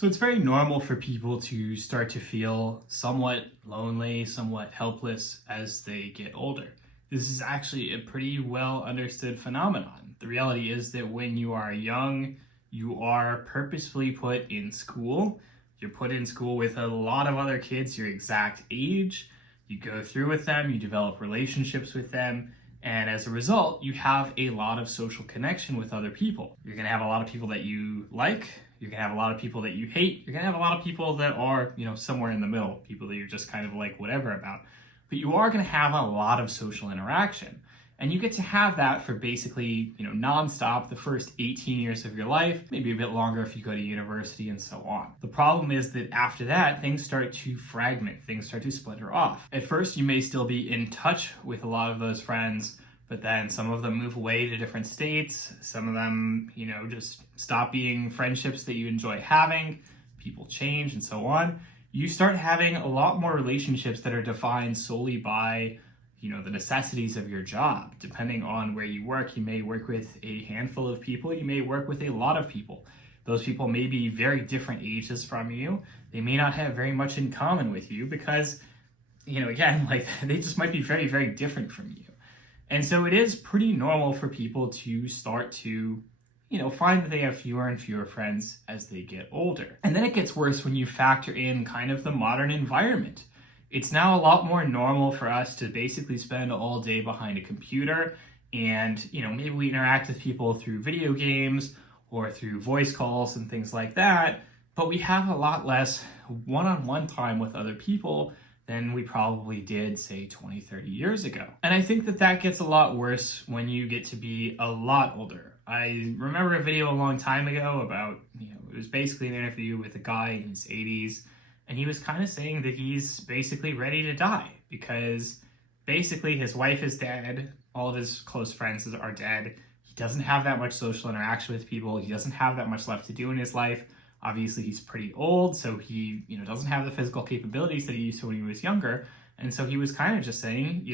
So it's very normal for people to start to feel somewhat lonely, somewhat helpless as they get older. This is actually a pretty well understood phenomenon. The reality is that when you are young, you are purposefully put in school. You're put in school with a lot of other kids your exact age. You go through with them, you develop relationships with them, and as a result, you have a lot of social connection with other people. You're gonna have a lot of people that you like, you're gonna have a lot of people that you hate, you're gonna have a lot of people that are, somewhere in the middle, people that you're just kind of like whatever about. But you are gonna have a lot of social interaction. And you get to have that for basically, nonstop the first 18 years of your life, maybe a bit longer if you go to university and so on. The problem is that after that, things start to fragment, things start to splinter off. At first, you may still be in touch with a lot of those friends, but then some of them move away to different states. Some of them, just stop being friendships that you enjoy having. People change and so on. You start having a lot more relationships that are defined solely by the necessities of your job. Depending on where you work, you may work with a handful of people, you may work with a lot of people. Those people may be very different ages from you. They may not have very much in common with you because, again, they just might be very, very different from you. And so it is pretty normal for people to start to, find that they have fewer and fewer friends as they get older. And then it gets worse when you factor in kind of the modern environment. It's now a lot more normal for us to basically spend all day behind a computer and, maybe we interact with people through video games or through voice calls and things like that, but we have a lot less one-on-one time with other people than we probably did, say, 20, 30 years ago. And I think that gets a lot worse when you get to be a lot older. I remember a video a long time ago about, it was basically an interview with a guy in his 80s, and he was kind of saying that he's basically ready to die because basically his wife is dead, all of his close friends are dead, he doesn't have that much social interaction with people, he doesn't have that much left to do in his life. Obviously he's pretty old, so he doesn't have the physical capabilities that he used to when he was younger, and so he was kind of just saying,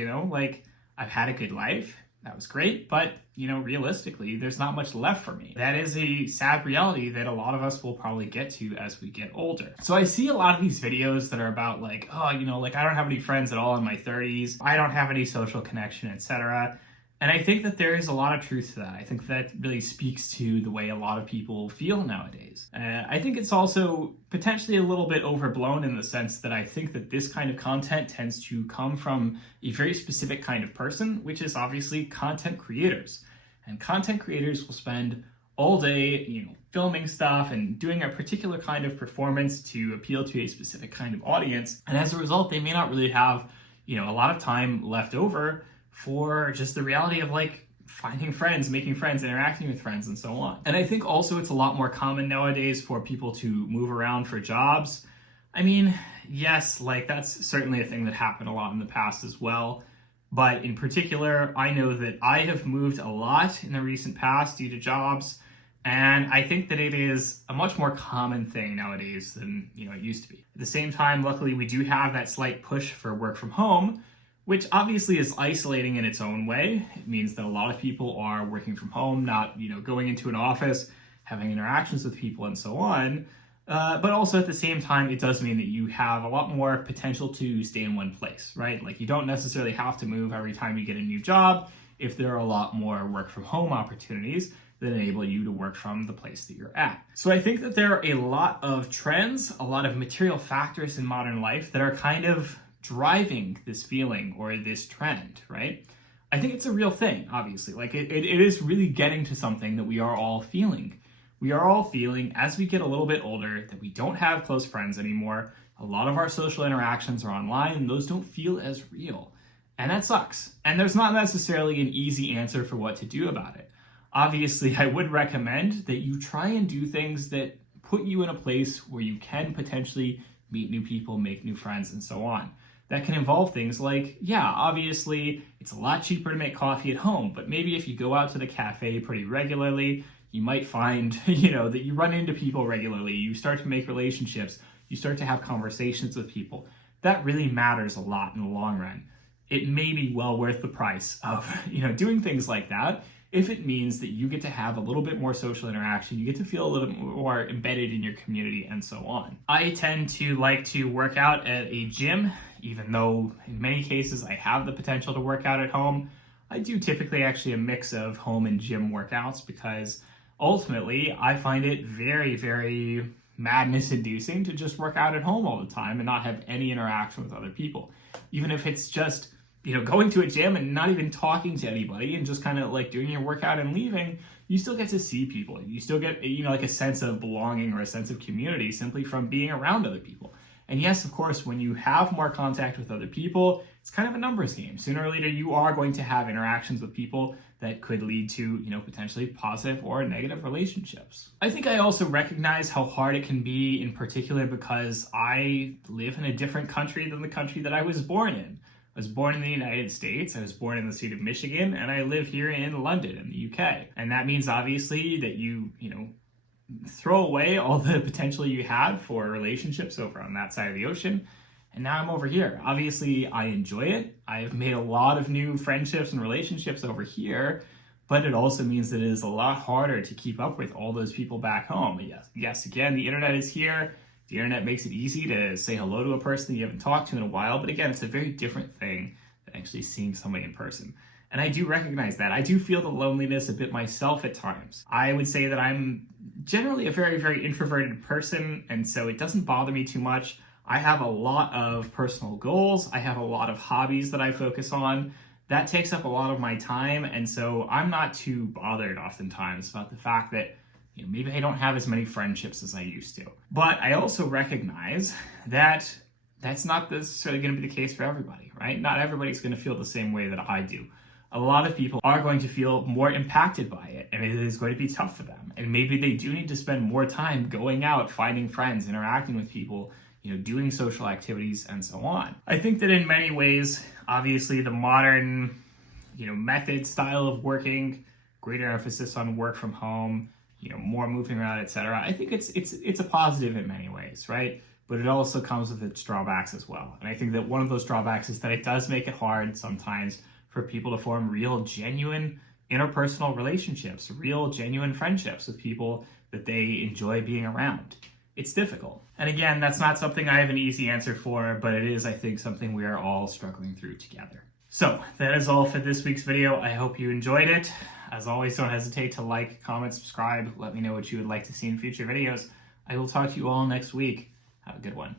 I've had a good life, that was great, but, realistically, there's not much left for me. That is a sad reality that a lot of us will probably get to as we get older. So I see a lot of these videos that are about I don't have any friends at all in my 30s, I don't have any social connection, etc. And I think that there is a lot of truth to that. I think that really speaks to the way a lot of people feel nowadays. I think it's also potentially a little bit overblown in the sense that I think that this kind of content tends to come from a very specific kind of person, which is obviously content creators. And content creators will spend all day, filming stuff and doing a particular kind of performance to appeal to a specific kind of audience. And as a result, they may not really have, a lot of time left over for just the reality of finding friends, making friends, interacting with friends, and so on. And I think also it's a lot more common nowadays for people to move around for jobs. I mean, yes, that's certainly a thing that happened a lot in the past as well. But in particular, I know that I have moved a lot in the recent past due to jobs. And I think that it is a much more common thing nowadays than, it used to be. At the same time, luckily, we do have that slight push for work from home, which obviously is isolating in its own way. It means that a lot of people are working from home, not, going into an office, having interactions with people and so on. But also at the same time, it does mean that you have a lot more potential to stay in one place, right? You don't necessarily have to move every time you get a new job if there are a lot more work from home opportunities that enable you to work from the place that you're at. So I think that there are a lot of trends, a lot of material factors in modern life that are kind of driving this feeling or this trend, right? I think it's a real thing, obviously. It is really getting to something that we are all feeling. We are all feeling, as we get a little bit older, that we don't have close friends anymore. A lot of our social interactions are online, and those don't feel as real. And that sucks. And there's not necessarily an easy answer for what to do about it. Obviously, I would recommend that you try and do things that put you in a place where you can potentially meet new people, make new friends, and so on. That can involve things obviously, it's a lot cheaper to make coffee at home, but maybe if you go out to the cafe pretty regularly, you might find, that you run into people regularly, you start to make relationships, you start to have conversations with people. That really matters a lot in the long run. It may be well worth the price of, doing things like that if it means that you get to have a little bit more social interaction, you get to feel a little bit more embedded in your community, and so on. I tend to like to work out at a gym, even though in many cases I have the potential to work out at home. I do typically actually a mix of home and gym workouts because ultimately I find it very, very madness inducing to just work out at home all the time and not have any interaction with other people. Even if it's just, going to a gym and not even talking to anybody and just kind of like doing your workout and leaving, you still get to see people. You still get, like a sense of belonging or a sense of community simply from being around other people. And yes, of course, when you have more contact with other people, it's kind of a numbers game. Sooner or later, you are going to have interactions with people that could lead to, potentially positive or negative relationships. I think I also recognize how hard it can be, in particular because I live in a different country than the country that I was born in. I was born in the United States, I was born in the state of Michigan, and I live here in London in the UK. And that means obviously that you throw away all the potential you had for relationships over on that side of the ocean. And now I'm over here. Obviously, I enjoy it. I've made a lot of new friendships and relationships over here, but it also means that it is a lot harder to keep up with all those people back home. Yes, again, the internet is here. The internet makes it easy to say hello to a person that you haven't talked to in a while, but again, it's a very different thing than actually seeing somebody in person. And I do recognize that. I do feel the loneliness a bit myself at times. I would say that I'm generally a very, very introverted person, and so it doesn't bother me too much. I have a lot of personal goals. I have a lot of hobbies that I focus on. That takes up a lot of my time, and so I'm not too bothered oftentimes about the fact that maybe I don't have as many friendships as I used to. But I also recognize that that's not necessarily going to be the case for everybody, right? Not everybody's going to feel the same way that I do. A lot of people are going to feel more impacted by it, and it is going to be tough for them. And maybe they do need to spend more time going out, finding friends, interacting with people, doing social activities, and so on. I think that in many ways, obviously the modern, method, style of working, greater emphasis on work from home, more moving around, etc. I think it's a positive in many ways, right? But it also comes with its drawbacks as well. And I think that one of those drawbacks is that it does make it hard sometimes for people to form real, genuine interpersonal relationships, real, genuine friendships with people that they enjoy being around. It's difficult. And again, that's not something I have an easy answer for, but it is, I think, something we are all struggling through together. So that is all for this week's video. I hope you enjoyed it. As always, don't hesitate to like, comment, subscribe. Let me know what you would like to see in future videos. I will talk to you all next week. Have a good one.